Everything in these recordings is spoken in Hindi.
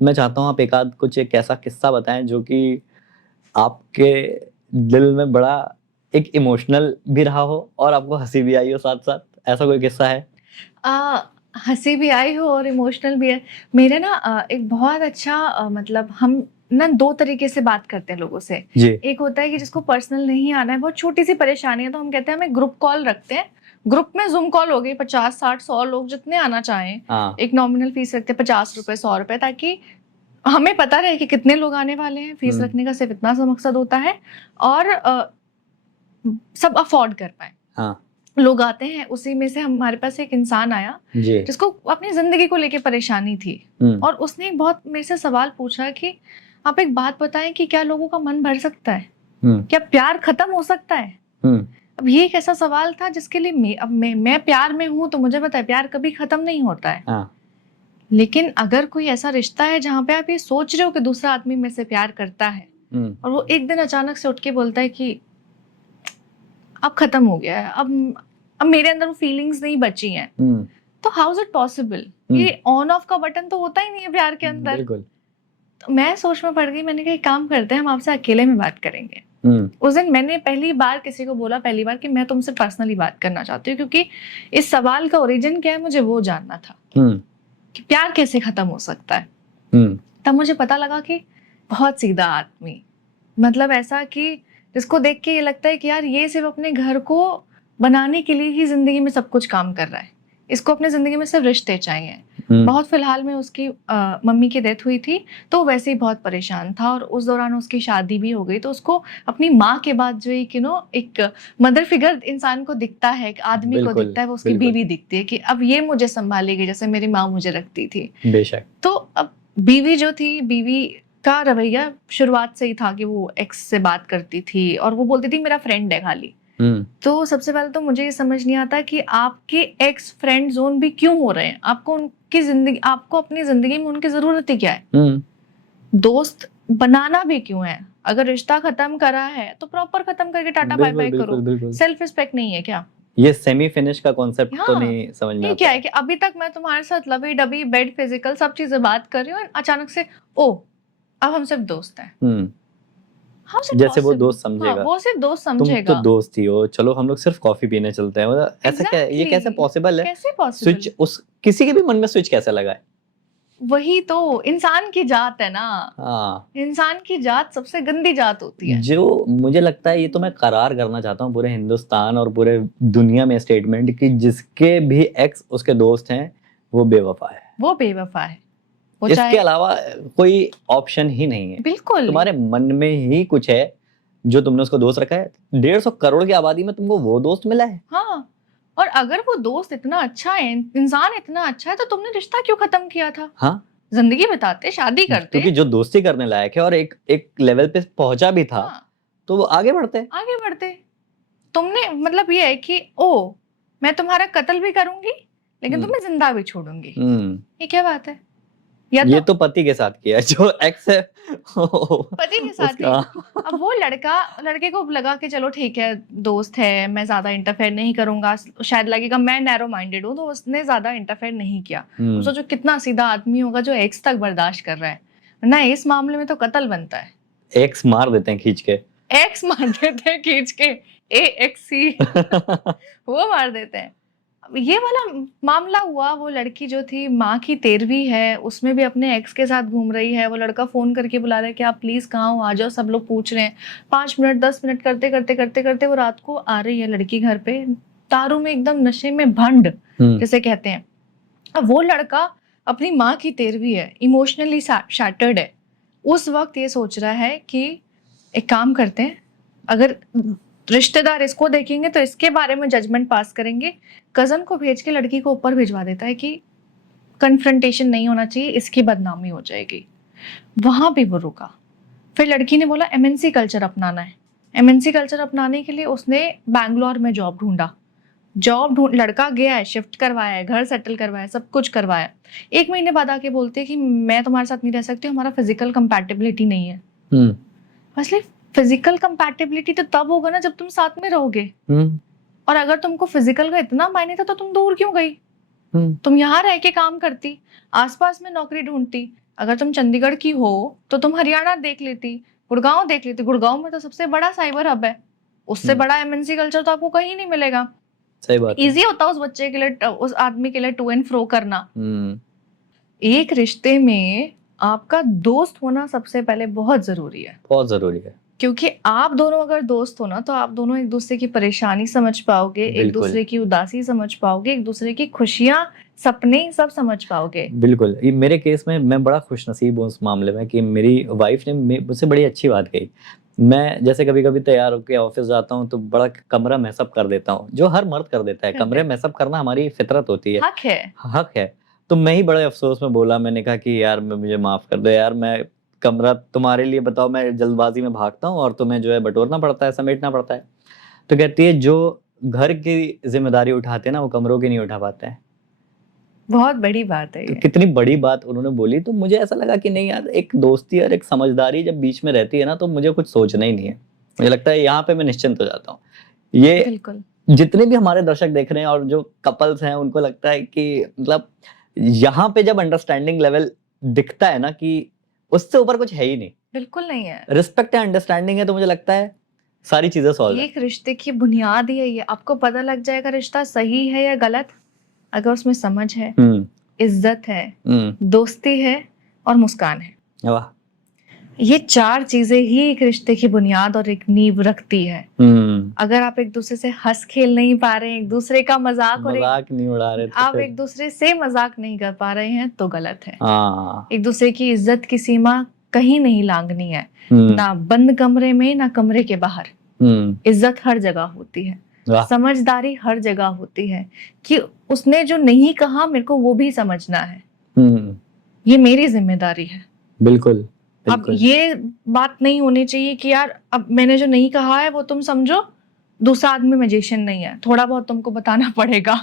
मैं चाहता हूँ आप एक ऐसा किस्सा बताएं जो कि आपके दिल में बड़ा एक इमोशनल भी रहा हो और आपको हंसी भी आई हो साथ साथ, ऐसा कोई किस्सा है? हंसी भी आई हो और इमोशनल भी है। मेरे ना एक बहुत अच्छा मतलब हम ना दो तरीके से बात करते हैं लोगों से। जी। एक होता है कि जिसको पर्सनल नहीं आना है, बहुत छोटी सी परेशानी है, तो हम कहते हैं हमें ग्रुप कॉल रखते हैं। ग्रुप में जूम कॉल हो गई, 50 60 100 लोग जितने आना चाहें। हाँ। एक नॉमिनल फीस रखते हैं, 50 रुपए 100 रुपए, ताकि हमें पता रहे कि कितने लोग आने वाले हैं। फीस रखने का सिर्फ इतना सा मकसद होता है, और सब अफोर्ड कर पाए। हाँ। लोग आते हैं, उसी में से हमारे पास एक इंसान आया जी। जिसको अपनी जिंदगी को लेके परेशानी थी, और उसने एक बहुत मेरे से सवाल पूछा कि आप एक बात बताएं कि क्या लोगों का मन भर सकता है, क्या प्यार खत्म हो सकता है? अब ये एक ऐसा सवाल था जिसके लिए अब मैं प्यार में हूं, तो मुझे पता है प्यार कभी खत्म नहीं होता है। हाँ। लेकिन अगर कोई ऐसा रिश्ता है जहां पे आप ये सोच रहे हो कि दूसरा आदमी में से प्यार करता है, और वो एक दिन अचानक से उठ के बोलता है कि अब खत्म हो गया है, अब मेरे अंदर वो फीलिंग्स नहीं बची हैं, तो हाउ इज इट पॉसिबल? ये ऑन ऑफ का बटन तो होता ही नहीं है प्यार के अंदर। बिल्कुल। तो मैं सोच में पड़ गई, मैंने कहा एक काम करते हैं, हम आपसे अकेले में बात करेंगे। उस दिन मैंने पहली बार किसी को बोला, पहली बार, कि मैं तुमसे पर्सनली बात करना चाहती हूँ, क्योंकि इस सवाल का ओरिजिन क्या है मुझे वो जानना था, कि प्यार कैसे खत्म हो सकता है। तब मुझे पता लगा कि बहुत सीधा आदमी, मतलब ऐसा कि जिसको देख के ये लगता है कि यार ये सिर्फ अपने घर को बनाने के लिए ही जिंदगी में सब कुछ काम कर रहा है, इसको अपने जिंदगी में सिर्फ रिश्ते चाहिए। बहुत फिलहाल में उसकी मम्मी की डेथ हुई थी, तो वैसे ही बहुत परेशान था, और उस दौरान उसकी शादी भी हो गई, तो उसको अपनी माँ के बाद जो एक मदर फिगर इंसान को दिखता है, एक आदमी को दिखता है, वो उसकी बीवी दिखती है कि अब ये मुझे संभालेगी जैसे मेरी माँ मुझे रखती थी। बेशक। तो अब बीवी जो थी, बीवी का रवैया शुरुआत से ही था कि वो एक्स से बात करती थी, और वो बोलती थी मेरा फ्रेंड है खाली। तो सबसे पहले तो मुझे ये समझ नहीं आता कि आपके एक्स फ्रेंड जोन भी क्यों हो रहे हैं, आपको उनकी जिंदगी, आपको अपनी जिंदगी में उनकी जरूरत ही क्या है? दोस्त बनाना भी क्यों है? अगर रिश्ता खत्म करा है तो प्रॉपर खत्म करके टाटा बाय बाय करो। सेल्फ रिस्पेक्ट नहीं है क्या? ये सेमी फिनिश का कॉन्सेप्ट तो नहीं समझ में आता। क्या है कि अभी तक मैं तुम्हारे साथ लवी डबी बेड फिजिकल सब चीजें बात कर रही हूँ, अचानक से ओ अब हम सिर्फ दोस्त हैं। जैसे वो दोस्त समझेगा, वो सिर्फ दोस्त समझेगा, तुम तो दोस्त ही हो, चलो हम लोग सिर्फ कॉफी पीने चलते हैं। ऐसा क्या है? ये कैसे पॉसिबल है? कैसे पॉसिबल? स्विच उस किसी के भी मन में स्विच कैसे लगा है? वही तो इंसान की जात है ना। हाँ, इंसान की जात सबसे गंदी जात होती है। जो मुझे लगता है, ये तो मैं करार करना चाहता हूँ पूरे हिंदुस्तान और पूरे दुनिया में स्टेटमेंट, कि जिसके भी एक्स उसके दोस्त हैं वो बेवफा है। वो बेवफा है, इसके अलावा कोई ऑप्शन ही नहीं है। बिल्कुल। तुम्हारे मन में ही कुछ है जो तुमने उसको दोस्त रखा है। 150 करोड़ की आबादी में तुमको वो दोस्त मिला है। हाँ, और अगर वो दोस्त इतना अच्छा है, इंसान इतना अच्छा है, तो तुमने रिश्ता क्यों खत्म किया था? हाँ, जिंदगी बिताते, शादी करते, क्योंकि जो दोस्ती करने लायक है और एक लेवल पे पहुंचा भी था। हाँ, तो वो आगे बढ़ते। तुमने मतलब ये है कि ओ मैं तुम्हारा कत्ल भी करूंगी लेकिन तुम्हें जिंदा भी छोड़ूंगी। ये क्या बात है? ये तो पति के साथ किया, जो एक्स है पति के साथ ही। अब वो लड़के को लगा कि चलो ठीक है, दोस्त है, मैं ज्यादा इंटरफेयर नहीं करूंगा, शायद लगेगा मैं नैरो माइंडेड हूँ, तो उसने ज्यादा इंटरफेयर नहीं किया। सोचो कितना सीधा आदमी होगा जो एक्स तक बर्दाश्त कर रहा है, ना इस मामले में तो कत्ल बनता है। एक्स मार देते हैं खींच के, AXC वो मार देते हैं। ये वाला मामला हुआ, वो लड़की जो थी माँ की 13वीं है, उसमें भी अपने एक्स के साथ घूम रही है। वो लड़का फोन करके बुला रहा है कि आप प्लीज कहाँ हो, आ जाओ, सब लोग पूछ रहे हैं। 5 मिनट 10 मिनट करते करते करते करते वो रात को आ रही है लड़की घर पे, तारों में एकदम नशे में भंड जिसे कहते हैं। अब वो लड़का अपनी माँ की 13वीं है, इमोशनली शैटर्ड है, उस वक्त ये सोच रहा है कि एक काम करते हैं, अगर रिश्तेदार इसको देखेंगे तो इसके बारे में जजमेंट पास करेंगे। कजन को भेज के लड़की को ऊपर भिजवा देता है कि कन्फ्रंटेशन नहीं होना चाहिए, इसकी बदनामी हो जाएगी। वहां भी वो रुका। फिर लड़की ने बोला MNC कल्चर अपनाना है। MNC कल्चर अपनाने के लिए उसने बैंगलोर में जॉब ढूंढा। लड़का गया है, शिफ्ट करवाया है, घर सेटल करवाया, सब कुछ करवाया। 1 महीने बाद आके बोलते है कि मैं तुम्हारे साथ नहीं रह सकती, हमारा फिजिकल कंपैटिबिलिटी नहीं है। असली फिजिकल कंपैटिबिलिटी तो तब होगा ना जब तुम साथ में रहोगे। और अगर तुमको फिजिकल का इतना मायने था तो तुम दूर क्यों गई? तुम यहाँ रह के काम करती, आसपास में नौकरी ढूंढती, अगर तुम चंडीगढ़ की हो तो तुम हरियाणा देख लेती, गुड़गांव देख लेती। गुड़गांव में तो सबसे बड़ा साइबर हब है, उससे बड़ा एमएनसी कल्चर तो आपको कहीं नहीं मिलेगा। सही बात है। इजी होता है उस बच्चे के लिए, उस आदमी के लिए टू एंड फ्रो करना। हम्म, एक रिश्ते में आपका दोस्त होना सबसे पहले बहुत जरूरी है, बहुत जरूरी है। क्योंकि आप दोनों अगर दोस्त हो ना तो आप दोनों एक दूसरे की परेशानी समझ पाओगे, एक बिल्कुल। दूसरे की उदासी समझ पाओगे, एक दूसरे की खुशियां सपने सब समझ पाओगे। बिल्कुल, ये मेरे केस में मैं बड़ा खुशनसीब हूँ उस मामले में कि मेरी वाइफ ने मुझसे बड़ी अच्छी बात कही। मैं जैसे कभी कभी तैयार होकर ऑफिस जाता हूँ तो बड़ा कमरा मैसअप कर देता हूँ, जो हर मर्द कर देता है। कमरे मैसअप करना हमारी फितरत होती है, हक है। तो मैं ही बड़े अफसोस में बोला, मैंने कहा कि यार मुझे माफ कर दो यार, मैं कमरा तुम्हारे लिए बताओ, मैं जल्दबाजी में भागता हूँ और तुम्हें जो है बटोरना पड़ता है, समेटना पड़ता है। तो कहती है जो घर की जिम्मेदारी उठाते हैं ना वो कमरों की नहीं उठा पाते हैं। बहुत बड़ी बात है तो ये। कितनी बड़ी बात उन्होंने बोली। तो मुझे ऐसा लगा कि नहीं यार, एक दोस्ती और एक समझदारी जब बीच में रहती है ना तो मुझे कुछ सोचना ही नहीं है। मुझे लगता है यहाँ पे मैं निश्चिंत हो जाता हूँ। ये बिल्कुल। जितने भी हमारे दर्शक देख रहे हैं और जो कपल्स हैं उनको लगता है कि मतलब यहाँ पे जब अंडरस्टैंडिंग लेवल दिखता है ना कि उससे ऊपर कुछ है ही नहीं, बिल्कुल नहीं है। रिस्पेक्ट है, अंडरस्टैंडिंग है, तो मुझे लगता है सारी चीजें सॉल्व है। एक रिश्ते की बुनियाद ही है ये। आपको पता लग जाएगा रिश्ता सही है या गलत अगर उसमें समझ है, इज्जत है, दोस्ती है और मुस्कान है। वाह। ये चार चीजें ही एक रिश्ते की बुनियाद और एक नींव रखती है। अगर आप एक दूसरे से हंस खेल नहीं पा रहे हैं, एक दूसरे का मजाक नहीं उड़ा रहे, तो आप फिर एक दूसरे से मजाक नहीं कर पा रहे हैं तो गलत है। हाँ, एक दूसरे की इज्जत की सीमा कहीं नहीं लांघनी है, ना बंद कमरे में ना कमरे के बाहर। इज्जत हर जगह होती है, समझदारी हर जगह होती है कि उसने जो नहीं कहा मेरे को वो भी समझना है, ये मेरी जिम्मेदारी है। बिल्कुल। अब ये बात नहीं होनी चाहिए कि यार अब मैंने जो नहीं कहा है वो तुम समझो, दूसरा आदमी मैजिशियन नहीं है, थोड़ा बहुत तुमको बताना पड़ेगा।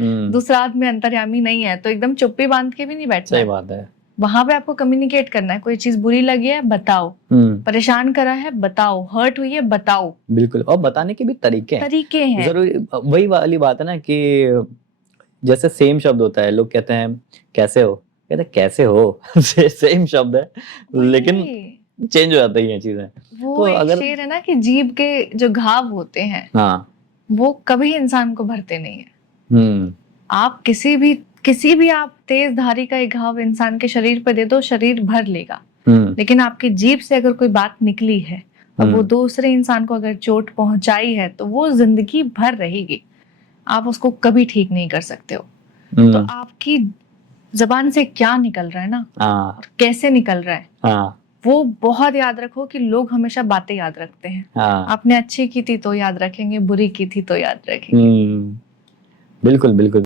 दूसरा आदमी अंतर्यामी नहीं है, तो एकदम चुप्पी बांध के भी नहीं बैठना। सही बात है। वहां पे आपको कम्युनिकेट करना है। कोई चीज बुरी लगी है बताओ, परेशान करा है बताओ, हर्ट हुई है बताओ। बिल्कुल, और बताने के भी तरीके हैं। जरूरी वही वाली बात है ना कि जैसे सेम शब्द होता है, लोग कहते हैं कैसे हो, कहते हैं कैसे हो सेम शब्द है लेकिन चेंज हो जाता है ये चीजें। वो तो एक शेर है ना कि जीभ के जो घाव होते हैं हाँ, वो कभी इंसान को भरते नहीं है। आप किसी भी आप तेज धारी का एक घाव इंसान के शरीर पर दे दो, शरीर भर लेगा। लेकिन आपकी जीभ से अगर कोई बात निकली है और वो दूसरे इंसान को अगर चोट पहुंचाई है तो वो जिंदगी भर रहेगी, आप उसको कभी ठीक नहीं कर सकते हो। तो आपकी जबान से क्या निकल रहा है ना और कैसे निकल रहा है, वो बहुत याद रखो कि लोग हमेशा बातें याद रखते हैं। आपने अच्छी की थी तो याद रखेंगे, बुरी की थी तो याद रखेंगे। बिल्कुल बिल्कुल।